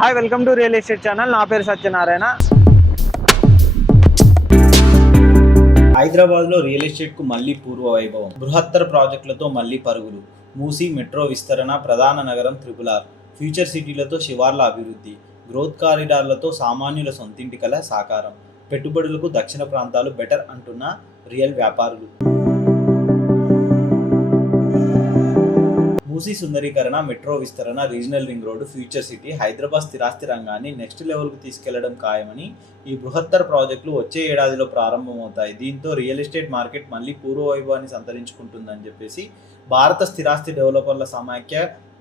Hi welcome to real estate channel. నా పేరు సత్యనారాయణ. హైదరాబాద్లో రియల్ ఎస్టేట్కు మళ్లీ పూర్వ వైభవం. బృహత్తర ప్రాజెక్టులతో మళ్లీ పరుగులు. మూసీ మెట్రో విస్తరణ, ప్రధాన నగరం RRR, ఫ్యూచర్ సిటీలతో శివార్ల అభివృద్ధి, గ్రోత్ కారిడార్లతో సామాన్యుల సొంతింటి కల సాకారం. పెట్టుబడులకు దక్షిణ ప్రాంతాలు బెటర్ అంటున్న రియల్ వ్యాపారులు. మూసీ సుందరీకరణ, మెట్రో విస్తరణ, regional ring road, future city, Hyderabad స్థిరాస్తి రంగాన్ని నెక్స్ట్ లెవెల్కు తీసుకెళ్లడం ఖాయమని ఈ బృహత్తర ప్రాజెక్టులు వచ్చే ఏడాదిలో ప్రారంభమవుతాయి. దీంతో రియల్ ఎస్టేట్ మార్కెట్ మళ్లీ పూర్వ వైభవాన్ని సంతరించుకుంటుందని చెప్పేసి భారత స్థిరాస్తి డెవలపర్ల సమాఖ్య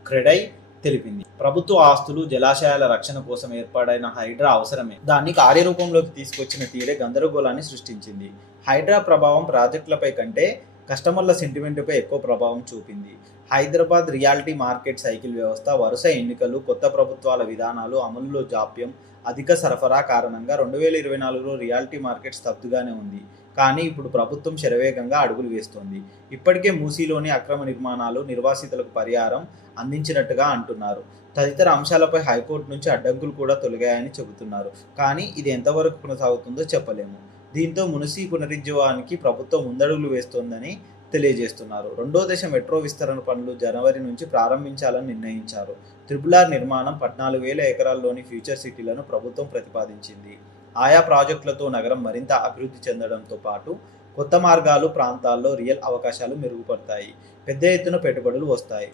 క్రెడై తెలిపింది. ప్రభుత్వ ఆస్తులు, జలాశయాల రక్షణ కోసం ఏర్పాటైన హైడ్రా అవసరమే. దాన్ని కార్యరూపంలోకి తీసుకొచ్చిన తీరే గందరగోళాన్ని సృష్టించింది. హైడ్రా ప్రభావం ప్రాజెక్టులపై కంటే కస్టమర్ల సెంటిమెంటుపై ఎక్కువ ప్రభావం చూపింది. హైదరాబాద్ రియాలిటీ మార్కెట్ సైకిల్ వ్యవస్థ, వరుస ఎన్నికలు, కొత్త ప్రభుత్వాల విధానాలు, అమలులో జాప్యం, అధిక సరఫరా కారణంగా 2024లో రియాలిటీ మార్కెట్ స్తబ్దుగానే ఉంది. కానీ ఇప్పుడు ప్రభుత్వం శరవేగంగా అడుగులు వేస్తోంది. ఇప్పటికే మూసీలోని అక్రమ నిర్మాణాలు, నిర్వాసితులకు పరిహారం అందించినట్టుగా అంటున్నారు. తదితర అంశాలపై హైకోర్టు నుంచి అడ్డంకులు కూడా తొలగాయని చెబుతున్నారు. కానీ ఇది ఎంతవరకు కొనసాగుతుందో చెప్పలేము. దీంతో మూసీ పునరుజ్జీవానికి ప్రభుత్వం ముందడుగులు వేస్తోందని తెలియజేస్తున్నారు. రెండో దశ మెట్రో విస్తరణ పనులు జనవరి నుంచి ప్రారంభించాలని నిర్ణయించారు. RRR నిర్మాణం 14,000 ఎకరాల్లోని ఫ్యూచర్ సిటీలను ప్రభుత్వం ప్రతిపాదించింది. ఆయా ప్రాజెక్టులతో నగరం మరింత అభివృద్ధి చెందడంతో పాటు కొత్త మార్గాలు, ప్రాంతాల్లో రియల్ అవకాశాలు మెరుగుపడతాయి. పెద్ద ఎత్తున పెట్టుబడులు వస్తాయి.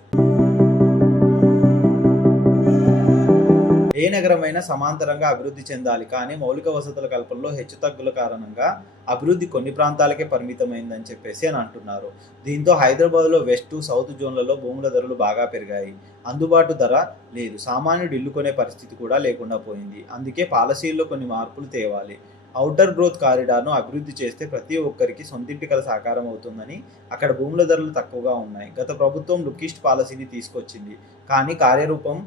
ఏ నగరమైనా సమాంతరంగా అభివృద్ధి చెందాలి. కానీ మౌలిక వసతుల కల్పనలో హెచ్చుతగ్గుల కారణంగా అభివృద్ధి కొన్ని ప్రాంతాలకే పరిమితమైందని చెప్పేసి అంటున్నారు. దీంతో హైదరాబాద్లో వెస్ట్, సౌత్ జోన్లలో భూముల ధరలు బాగా పెరిగాయి. అందుబాటు ధర లేదు. సామాన్యుడు ఇల్లు కొనే పరిస్థితి కూడా లేకుండా పోయింది. అందుకే పాలసీల్లో కొన్ని మార్పులు తేవాలి. ఔటర్ గ్రోత్ కారిడార్ను అభివృద్ధి చేస్తే ప్రతి ఒక్కరికి సొంతింటి కల సాకారం అవుతుందని, అక్కడ భూముల ధరలు తక్కువగా ఉన్నాయి. గత ప్రభుత్వం లుకిస్ట్ పాలసీని తీసుకొచ్చింది. కానీ కార్యరూపం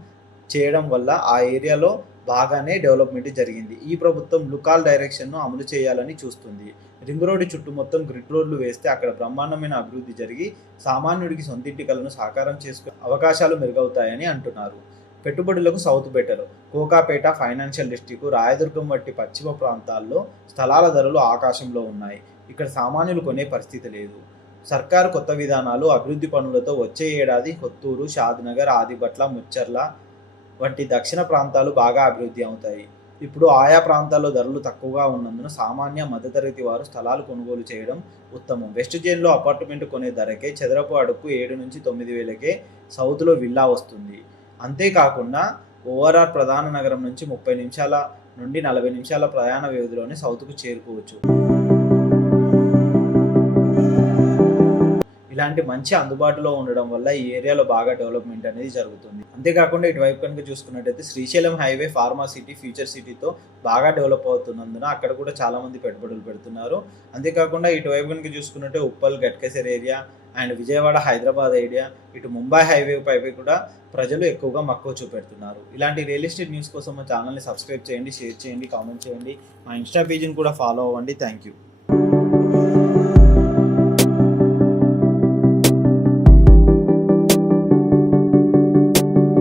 చేయడం వల్ల ఆ ఏరియాలో బాగానే డెవలప్మెంట్ జరిగింది. ఈ ప్రభుత్వం లుకాల్ డైరెక్షన్ను అమలు చేయాలని చూస్తుంది. రింగ్ రోడ్డు చుట్టూ మొత్తం గ్రిడ్ రోడ్లు వేస్తే అక్కడ బ్రహ్మాండమైన అభివృద్ధి జరిగి సామాన్యుడికి సొంతింటి కలను సాకారం చేసుకునే అవకాశాలు మెరుగవుతాయని అంటున్నారు. పెట్టుబడులకు south better. Kokapet, financial district, Rayadurgam వంటి పశ్చిమ ప్రాంతాల్లో స్థలాల ధరలు ఆకాశంలో ఉన్నాయి. ఇక్కడ సామాన్యులు కొనే పరిస్థితి లేదు. సర్కారు కొత్త విధానాలు, అభివృద్ధి పనులతో వచ్చే ఏడాది కొత్తూరు, షాద్నగర్, ఆదిబట్ల, ముచ్చర్ల వంటి దక్షిణ ప్రాంతాలు బాగా అభివృద్ధి అవుతాయి. ఇప్పుడు ఆయా ప్రాంతాల్లో ధరలు తక్కువగా ఉన్నందున సామాన్య మధ్యతరగతి వారు స్థలాలు కొనుగోలు చేయడం ఉత్తమం. వెస్ట్ జోన్లో అపార్ట్మెంట్ కొనే ధరకే చదరపు అడుగు 7 నుంచి 9,000కే సౌత్లో విల్లా వస్తుంది. అంతేకాకుండా ఓఆర్ఆర్ ప్రధాన నగరం నుంచి 30 నిమిషాల నుండి 40 నిమిషాల ప్రయాణ వ్యవధిలోనే సౌత్కు చేరుకోవచ్చు. ఇలాంటి మంచి అందుబాటులో ఉండడం వల్ల ఈ ఏరియాలో బాగా డెవలప్మెంట్ అనేది జరుగుతుంది. అంతేకాకుండా ఇటువైపు కనుక చూసుకున్నట్టయితే Srisailam highway pharma city, future సిటీతో బాగా డెవలప్ అవుతున్నందున అక్కడ కూడా చాలామంది పెట్టుబడులు పెడుతున్నారు. అంతేకాకుండా ఇటువైపు కనుక చూసుకున్నట్టే Uppal, Ghatkesar area and Vijayawada, Hyderabad area, ఇటు ముంబై హైవే పైపై కూడా ప్రజలు ఎక్కువగా మక్కువ చూపెడుతున్నారు. ఇలాంటి రియల్ ఎస్టేట్ న్యూస్ కోసం మా ఛానల్ని సబ్స్క్రైబ్ చేయండి, షేర్ చేయండి, కామెంట్ చేయండి. మా ఇన్స్టా పేజీని కూడా ఫాలో అవ్వండి. Thank you.